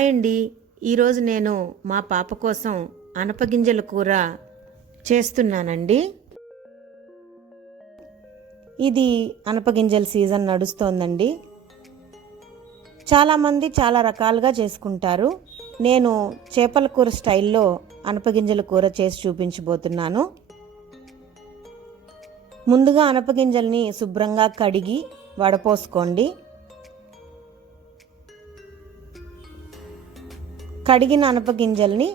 Hi అండి. ఈరోజు నేను మా పాప కోసం అనపగింజల కూర చేస్తున్నానండి. ఇది అనపగింజల సీజన్ నడుస్తోందండి. చాలామంది చాలా రకాలుగా చేసుకుంటారు. నేను చేపల కూర స్టైల్లో అనపగింజల కూర చేసి చూపించబోతున్నాను. ముందుగా అనపగింజల్ని శుభ్రంగా కడిగి వడపోసుకోండి. కడిగిన అనపగింజల్ని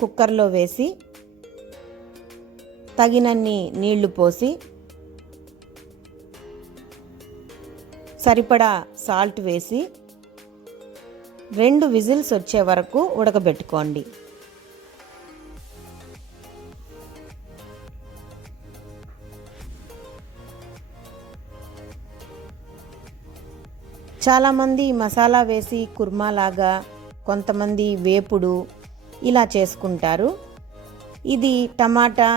కుక్కర్లో వేసి తగినన్ని నీళ్లు పోసి సరిపడా సాల్ట్ వేసి 2 విజిల్స్ వచ్చే వరకు ఉడకబెట్టుకోండి. చాలామంది మసాలా వేసి కుర్మాలాగా, కొంతమంది వేపుడు ఇలా చేసుకుంటారు. ఇది టమాటా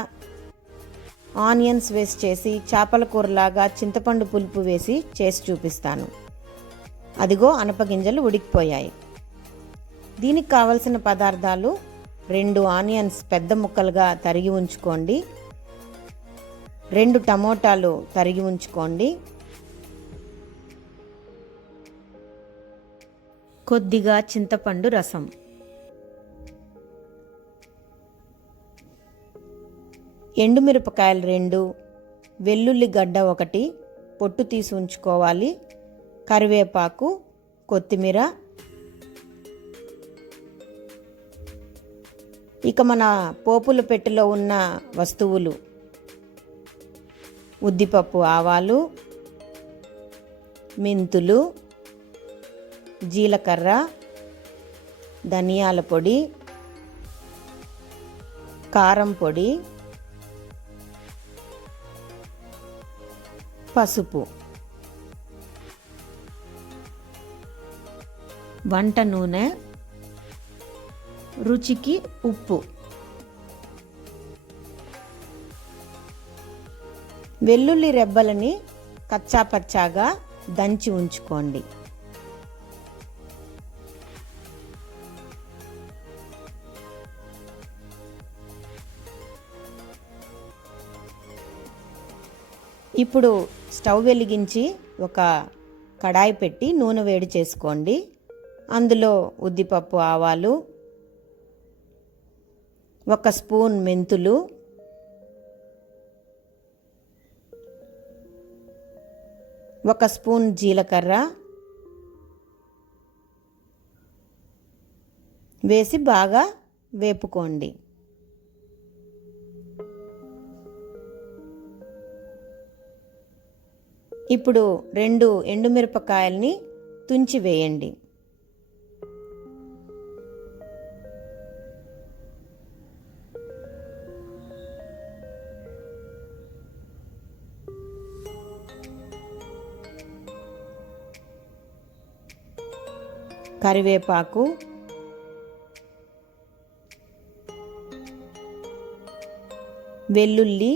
ఆనియన్స్ వేసి చేసి చేపల కూరలాగా చింతపండు పులుపు వేసి చేసి చూపిస్తాను. అదిగో అనపగింజలు ఉడికిపోయాయి. దీనికి కావలసిన పదార్థాలు: 2 ఆనియన్స్ పెద్ద ముక్కలుగా తరిగి ఉంచుకోండి, 2 టమోటాలు తరిగి ఉంచుకోండి, కొద్దిగా చింతపండు రసం, ఎండుమిరపకాయలు 2, వెల్లుల్లి గడ్డ 1 పొట్టు తీసి ఉంచుకోవాలి, కరివేపాకు, కొత్తిమీర. ఇక మన పోపుల పెట్టెలో ఉన్న వస్తువులు: ఉద్దిపప్పు, ఆవాలు, మెంతులు, జీలకర్ర, ధనియాల పొడి, కారం పొడి, పసుపు, వంట నూనె, రుచికి ఉప్పు. వెల్లుల్లి రెబ్బలని కచ్చాపచ్చాగా దంచి ఉంచుకోండి. ఇప్పుడు స్టవ్ వెలిగించి ఒక కడాయి పెట్టి నూనె వేడి చేసుకోండి. అందులో ఉద్దిపప్పు, ఆవాలు, 1 స్పూన్ మెంతులు, 1 స్పూన్ జీలకర్ర వేసి బాగా వేపుకోండి. ఇప్పుడు 2 ఎండుమిరపకాయల్ని తుంచి వేయండి. కరివేపాకు, వెల్లుల్లి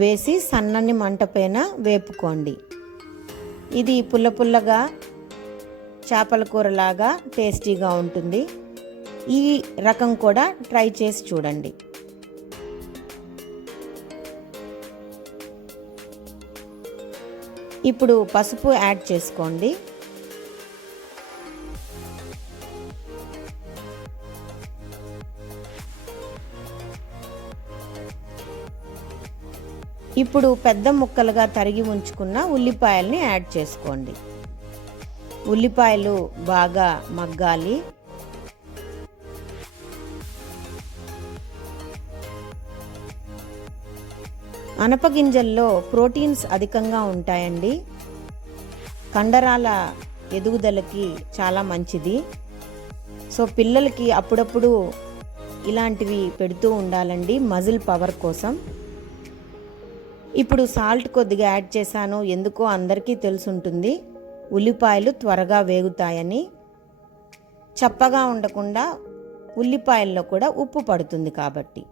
వేసి సన్నని మంట పైన వేపుకోండి. ఇది పుల్ల పుల్లగా చేపల కూరలాగా టేస్టీగా ఉంటుంది. ఈ రకం కూడా ట్రై చేసి చూడండి. ఇప్పుడు పసుపు యాడ్ చేసుకోండి. ఇప్పుడు పెద్ద ముక్కలుగా తరిగి ఉంచుకున్న ఉల్లిపాయల్ని యాడ్ చేసుకోండి. ఉల్లిపాయలు బాగా మగ్గాలి. అనపగింజల్లో ప్రోటీన్స్ అధికంగా ఉంటాయండి. కండరాల ఎదుగుదలకి చాలా మంచిది. సో పిల్లలకి అప్పుడప్పుడు ఇలాంటివి పెడుతూ ఉండాలండి, మజిల్ పవర్ కోసం. ఇప్పుడు సాల్ట్ కొద్దిగా యాడ్ చేశాను. ఎందుకో అందరికీ తెలుసుంటుంది, ఉల్లిపాయలు త్వరగా వేగుతాయని. చప్పగా ఉండకుండా ఉల్లిపాయల్లో కూడా ఉప్పు పడుతుంది కాబట్టి.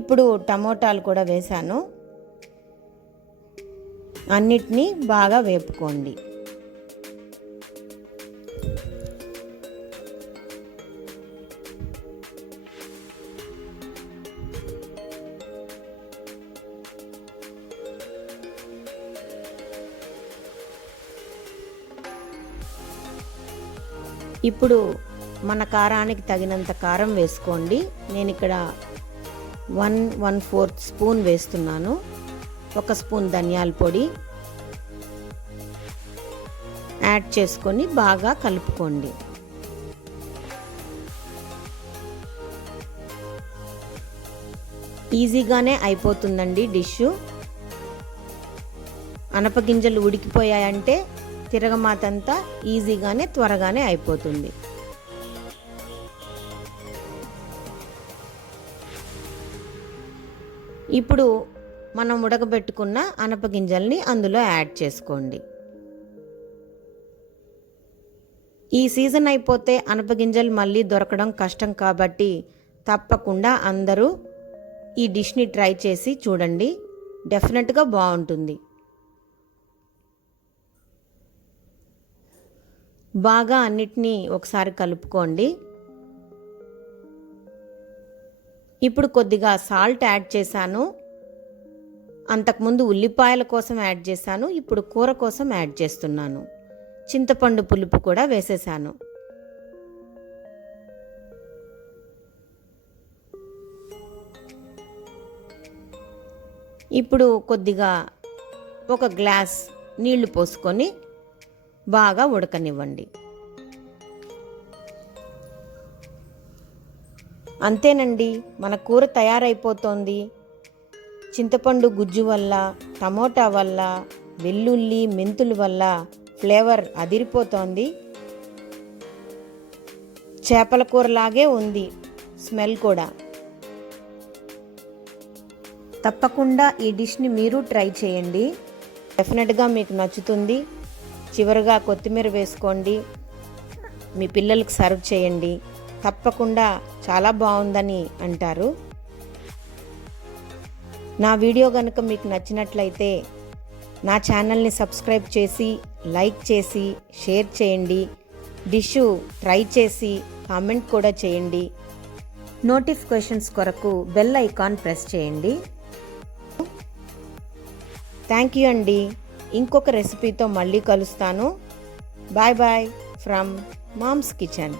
ఇప్పుడు టమోటాలు కూడా వేశాను. అన్నిటినీ బాగా వేపుకోండి. ఇప్పుడు మన కారానికి తగినంత కారం వేసుకోండి. నేను ఇక్కడ 1/4 స్పూన్ వేస్తున్నాను. 1 స్పూన్ ధనియాల పొడి యాడ్ చేసుకొని బాగా కలుపుకోండి. ఈజీగానే అయిపోతుందండి డిష్. అనపగింజలు ఉడికిపోయాయంటే తిరగమాతంతా ఈజీగానే త్వరగానే అయిపోతుంది. ఇప్పుడు మనం ఉడకబెట్టుకున్న అనపగింజల్ని అందులో యాడ్ చేసుకోండి. ఈ సీజన్ అయిపోతే అనపగింజలు మళ్ళీ దొరకడం కష్టం కాబట్టి తప్పకుండా అందరూ ఈ డిష్ని ట్రై చేసి చూడండి. డెఫినెట్గా బాగుంటుంది. బాగా అన్నిటినీ ఒకసారి కలుపుకోండి. ఇప్పుడు కొద్దిగా సాల్ట్ యాడ్ చేశాను. అంతకుముందు ఉల్లిపాయల కోసం యాడ్ చేశాను. ఇప్పుడు కూర కోసం యాడ్ చేస్తున్నాను. చింతపండు పులుపు కూడా వేసేసాను. ఇప్పుడు కొద్దిగా 1 గ్లాస్ నీళ్లు పోసుకొని బాగా ఉడకనివ్వండి. అంతేనండి, మన కూర తయారైపోతోంది. చింతపండు గుజ్జు వల్ల, టమోటా వల్ల, వెల్లుల్లి మెంతుల వల్ల ఫ్లేవర్ అదిరిపోతోంది. చేపల కూరలాగే ఉంది స్మెల్ కూడా. తప్పకుండా ఈ డిష్ని మీరు ట్రై చేయండి. డెఫినెట్గా మీకు నచ్చుతుంది. చివరగా కొత్తిమీర వేసుకోండి. మీ పిల్లలకు సర్వ్ చేయండి. తప్పకుండా చాలా బాగుందని అంటారు. నా వీడియో కనుక మీకు నచ్చినట్లయితే నా ఛానల్ని సబ్స్క్రైబ్ చేసి, లైక్ చేసి, షేర్ చేయండి. డిష్ ట్రై చేసి కామెంట్ కూడా చేయండి. నోటిఫికేషన్స్ కొరకు బెల్ ఐకాన్ ప్రెస్ చేయండి. థ్యాంక్ యూ అండి. ఇంకొక రెసిపీతో మళ్ళీ కలుస్తాను. Bye bye from Mom's kitchen.